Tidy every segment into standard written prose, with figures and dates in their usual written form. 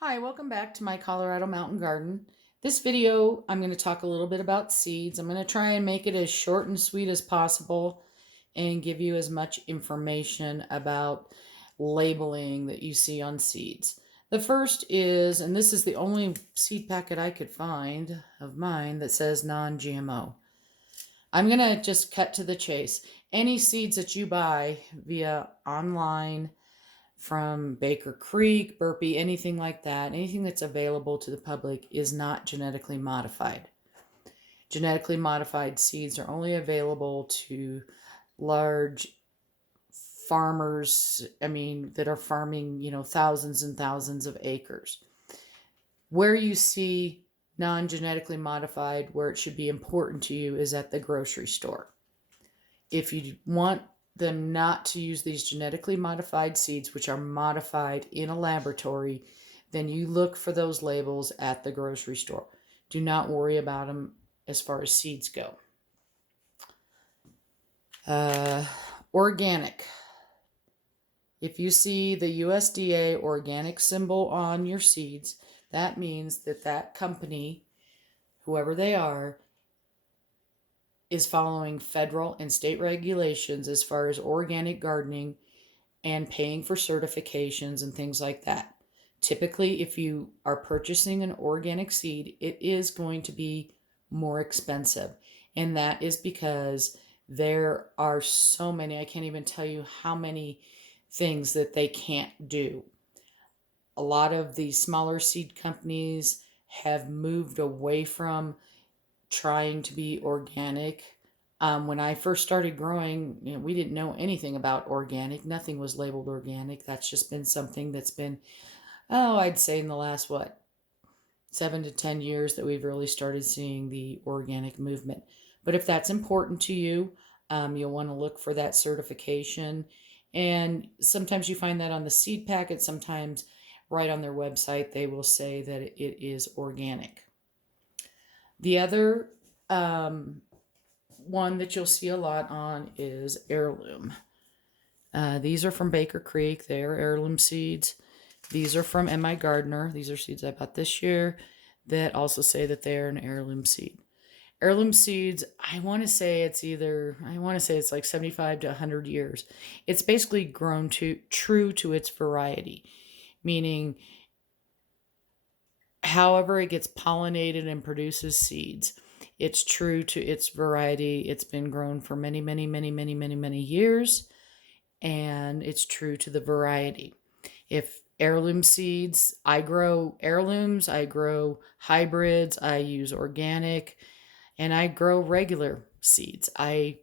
Hi, welcome back to my Colorado Mountain Garden. This video, I'm going to talk a little bit about seeds. I'm going to try and make it as short and sweet as possible and give you as much information about labeling that you see on seeds. The first is, and this is the only seed packet I could find of mine that says non-GMO. I'm going to just cut to the chase. Any seeds that you buy via online, from Baker Creek, Burpee, anything like that, anything that's available to the public is not genetically modified. Genetically modified seeds are only available to large farmers, that are farming, thousands and thousands of acres. Where you see non genetically modified, where it should be important to you, is at the grocery store. If you want them not to use these genetically modified seeds, which are modified in a laboratory, then you look for those labels at the grocery store. Do not worry about them as far as seeds go. Organic. If you see the USDA organic symbol on your seeds, that means that that company, whoever they are, is following federal and state regulations as far as organic gardening and paying for certifications and things like that. Typically, if you are purchasing an organic seed, it is going to be more expensive. And that is because there are so many, I can't even tell you how many things that they can't do. A lot of the smaller seed companies have moved away from trying to be organic. When I first started growing, we didn't know anything about organic. Nothing was labeled organic. That's just been something that's been, I'd say in the last, 7 to 10 years that we've really started seeing the organic movement. But if that's important to you, you'll want to look for that certification. And sometimes you find that on the seed packet, sometimes right on their website, they will say that it is organic. The other one that you'll see a lot on is Heirloom. These are from Baker Creek. They're Heirloom seeds. These are from M.I. Gardner. These are seeds I bought this year that also say that they're an heirloom seed. Heirloom seeds, I want to say it's like 75 to 100 years. It's basically grown true to its variety, meaning however it gets pollinated and produces seeds, it's true to its variety. It's been grown for many, many, many, many, many, many years, and it's true to the variety. If heirloom seeds, I grow heirlooms, I grow hybrids, I use organic, and I grow regular seeds. I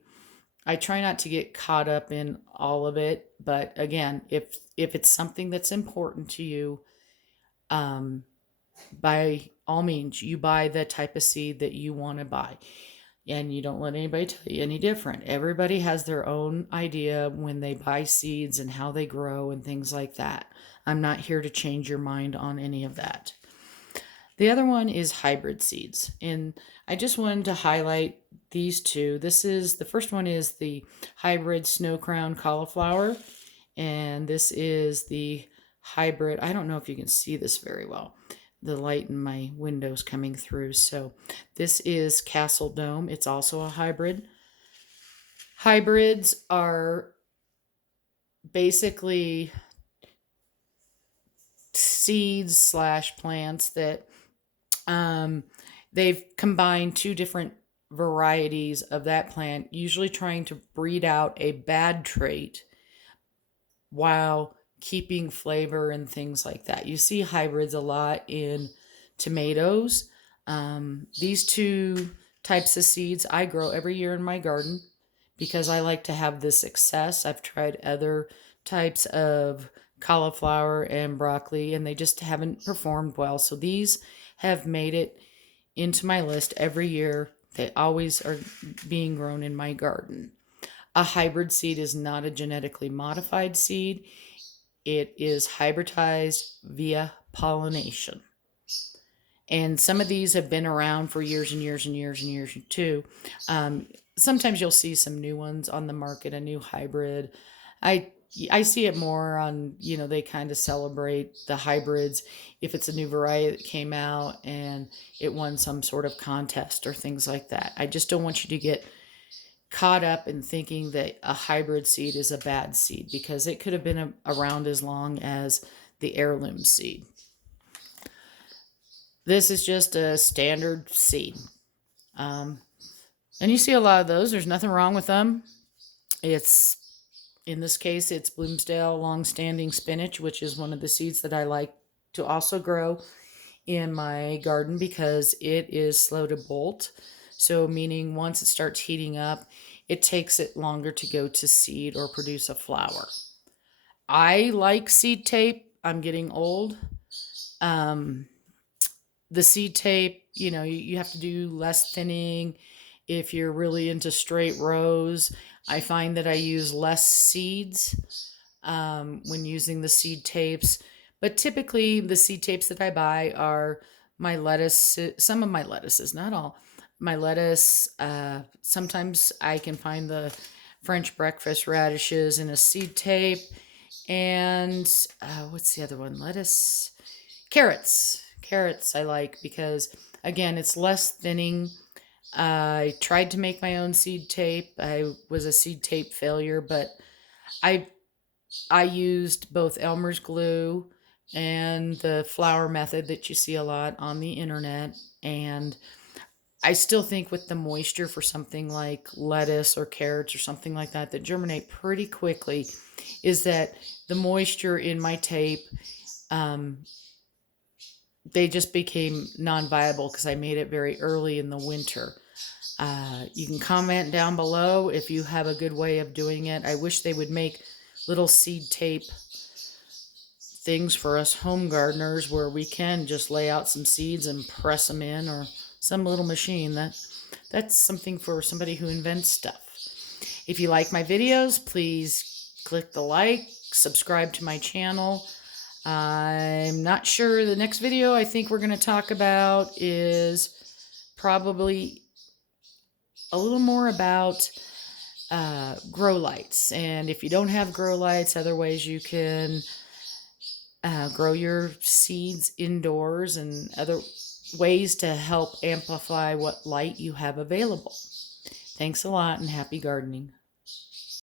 try not to get caught up in all of it, but again, if it's something that's important to you, by all means, you buy the type of seed that you want to buy. And you don't let anybody tell you any different. Everybody has their own idea when they buy seeds and how they grow and things like that. I'm not here to change your mind on any of that. The other one is hybrid seeds. And I just wanted to highlight these two. The first one is the hybrid snow crown cauliflower. And this is the hybrid, I don't know if you can see this very well. The light in my windows coming through. So this is Castle Dome. It's also a hybrid. Hybrids are basically seeds slash plants that they've combined two different varieties of that plant, usually trying to breed out a bad trait while keeping flavor and things like that. You see hybrids a lot in tomatoes. These two types of seeds I grow every year in my garden because I like to have the success. I've tried other types of cauliflower and broccoli and they just haven't performed well. So these have made it into my list every year. They always are being grown in my garden. A hybrid seed is not a genetically modified seed. It is hybridized via pollination. And some of these have been around for years and years and years and years too. Sometimes you'll see some new ones on the market, a new hybrid. I I see it more on, they kind of celebrate the hybrids if it's a new variety that came out and it won some sort of contest or things like that. I just don't want you to get caught up in thinking that a hybrid seed is a bad seed, because it could have been around as long as the heirloom seed. This is just a standard seed. And you see a lot of those. There's nothing wrong with them. It's, in this case, it's Bloomsdale long-standing spinach, which is one of the seeds that I like to also grow in my garden because it is slow to bolt. So meaning once it starts heating up, it takes it longer to go to seed or produce a flower. I like seed tape. I'm getting old. The seed tape, you have to do less thinning if you're really into straight rows. I find that I use less seeds when using the seed tapes. But typically, the seed tapes that I buy are my lettuce, some of my lettuces, not all. My lettuce, sometimes I can find the French breakfast radishes in a seed tape. And what's the other one? Lettuce, carrots. Carrots I like because, again, it's less thinning. I tried to make my own seed tape. I was a seed tape failure, but I I used both Elmer's glue and the flour method that you see a lot on the internet. And I still think with the moisture for something like lettuce or carrots or something like that that germinate pretty quickly, is that the moisture in my tape, um, they just became non-viable because I made it very early in the winter. You can comment down below if you have a good way of doing it. I wish they would make little seed tape things for us home gardeners where we can just lay out some seeds and press them in, or some little machine. That's something for somebody who invents stuff. If you like my videos, please click the like, subscribe to my channel. I'm not sure. The next video I think we're going to talk about is probably a little more about grow lights. And if you don't have grow lights, other ways you can grow your seeds indoors, and other ways to help amplify what light you have available. Thanks a lot and happy gardening.